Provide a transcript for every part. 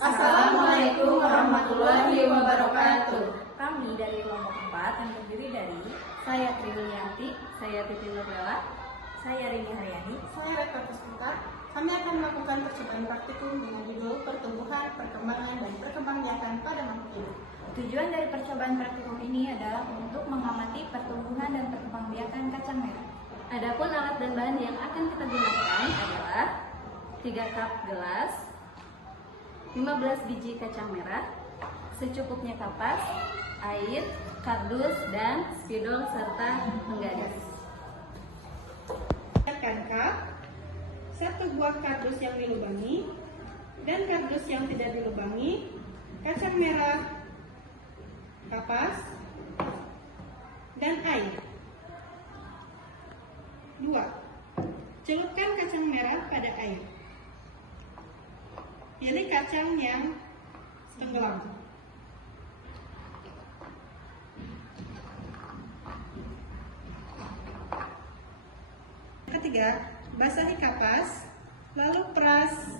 Assalamualaikum warahmatullahi wabarakatuh. Kami dari kelompok 4 yang terdiri dari Saya Tri Yulianti, saya Titi Nurlela, saya Rini Haryani, Saya Rektor Puspita. Kami akan melakukan percobaan praktikum dengan judul Pertumbuhan, Perkembangan, dan Perkembangbiakan pada makhluk hidup. Tujuan dari percobaan praktikum ini adalah untuk mengamati pertumbuhan dan perkembangbiakan kacang merah. Adapun alat dan bahan yang akan kita gunakan adalah 3 cup gelas, 15 biji kacang merah, secukupnya kapas, air, kardus, dan spidol serta penggaris. Siapkan cup, 1 buah kardus yang dilubangi, dan kardus yang tidak dilubangi, kacang merah, kapas, dan air. 2. Celupkan kacang merah pada air. Pilih kacang yang tenggelam. Ketiga, basahi kapas, lalu peras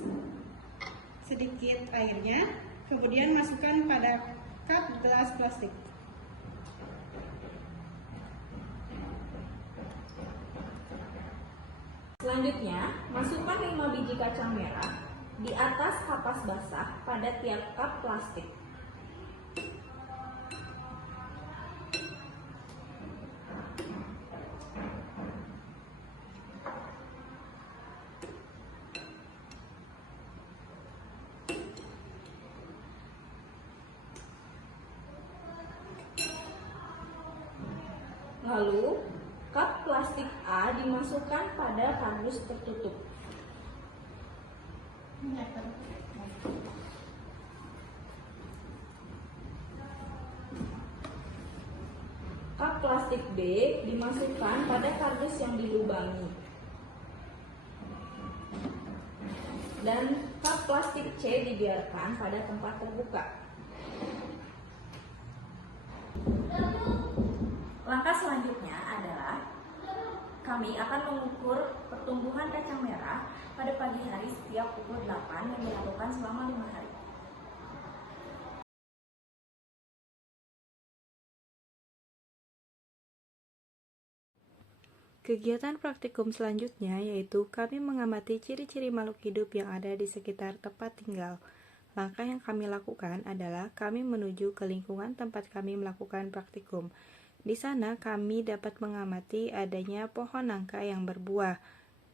sedikit airnya, kemudian masukkan pada cup gelas plastik. Selanjutnya, masukkan 5 biji kacang merah di atas kapas basah pada tiap cup plastik. Lalu, cup plastik A dimasukkan pada kardus tertutup. Cup plastik B dimasukkan pada kardus yang dilubangi. Dan cup plastik C dibiarkan pada tempat terbuka. Langkah selanjutnya adalah kami akan mengukur pertumbuhan kacang merah pada pagi hari setiap pukul 8 yang dilakukan selama 5 hari. Kegiatan praktikum selanjutnya yaitu kami mengamati ciri-ciri makhluk hidup yang ada di sekitar tempat tinggal. Langkah yang kami lakukan adalah kami menuju ke lingkungan tempat kami melakukan praktikum. Di sana kami dapat mengamati adanya pohon nangka yang berbuah.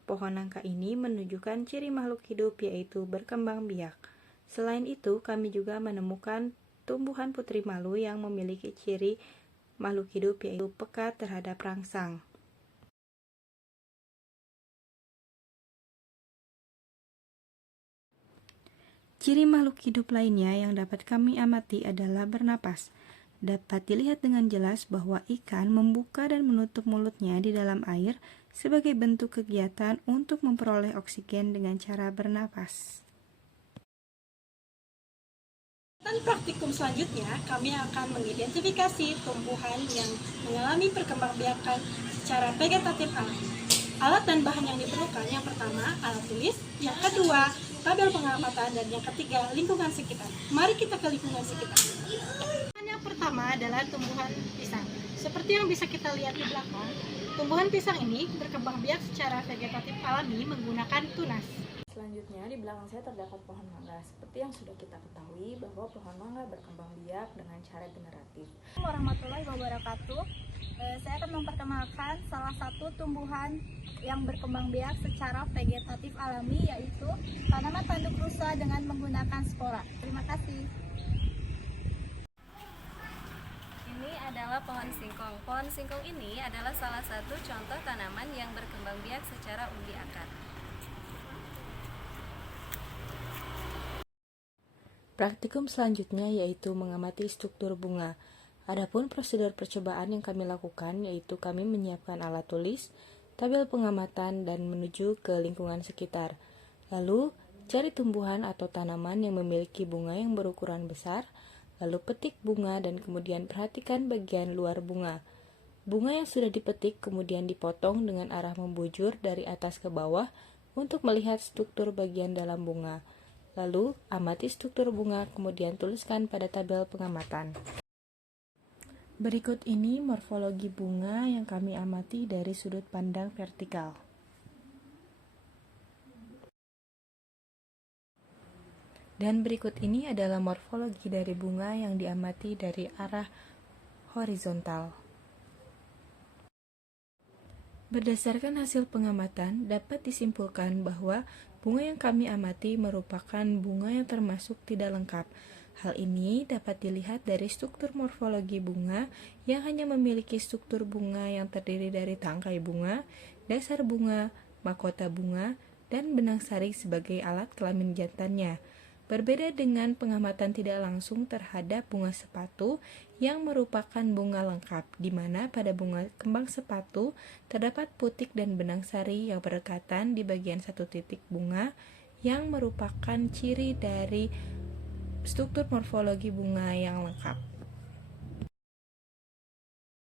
Pohon nangka ini menunjukkan ciri makhluk hidup yaitu berkembang biak. Selain itu, kami juga menemukan tumbuhan putri malu yang memiliki ciri makhluk hidup yaitu peka terhadap rangsang. Ciri makhluk hidup lainnya yang dapat kami amati adalah bernapas. Dapat dilihat dengan jelas bahwa ikan membuka dan menutup mulutnya di dalam air sebagai bentuk kegiatan untuk memperoleh oksigen dengan cara bernapas. Dan praktikum selanjutnya, kami akan mengidentifikasi tumbuhan yang mengalami perkembangbiakan secara vegetatif alami. Alat dan bahan yang diperlukan, yang pertama alat tulis, yang kedua tabel pengamatan, dan yang ketiga lingkungan sekitar. Mari kita ke lingkungan sekitar. Yang pertama adalah tumbuhan pisang. Seperti yang bisa kita lihat di belakang, tumbuhan pisang ini berkembang biak secara vegetatif alami menggunakan tunas. Selanjutnya, di belakang saya terdapat pohon mangga. Seperti yang sudah kita ketahui bahwa pohon mangga berkembang biak dengan cara generatif. Assalamualaikum warahmatullahi wabarakatuh. Saya akan memperkenalkan salah satu tumbuhan yang berkembang biak secara vegetatif alami, yaitu tanaman tanduk rusa dengan menggunakan spora. Terima kasih. Ini adalah pohon singkong. Pohon singkong ini adalah salah satu contoh tanaman yang berkembang biak secara umbi akar. Praktikum selanjutnya yaitu mengamati struktur bunga. Adapun prosedur percobaan yang kami lakukan yaitu kami menyiapkan alat tulis, tabel pengamatan, dan menuju ke lingkungan sekitar. Lalu, cari tumbuhan atau tanaman yang memiliki bunga yang berukuran besar, lalu petik bunga dan kemudian perhatikan bagian luar bunga. Bunga yang sudah dipetik kemudian dipotong dengan arah membujur dari atas ke bawah untuk melihat struktur bagian dalam bunga. Lalu, amati struktur bunga, kemudian tuliskan pada tabel pengamatan. Berikut ini morfologi bunga yang kami amati dari sudut pandang vertikal. Dan berikut ini adalah morfologi dari bunga yang diamati dari arah horizontal. Berdasarkan hasil pengamatan, dapat disimpulkan bahwa bunga yang kami amati merupakan bunga yang termasuk tidak lengkap. Hal ini dapat dilihat dari struktur morfologi bunga yang hanya memiliki struktur bunga yang terdiri dari tangkai bunga, dasar bunga, mahkota bunga, dan benang sari sebagai alat kelamin jantannya. Berbeda dengan pengamatan tidak langsung terhadap bunga sepatu yang merupakan bunga lengkap, di mana pada bunga kembang sepatu terdapat putik dan benang sari yang berdekatan di bagian satu titik bunga yang merupakan ciri dari struktur morfologi bunga yang lengkap.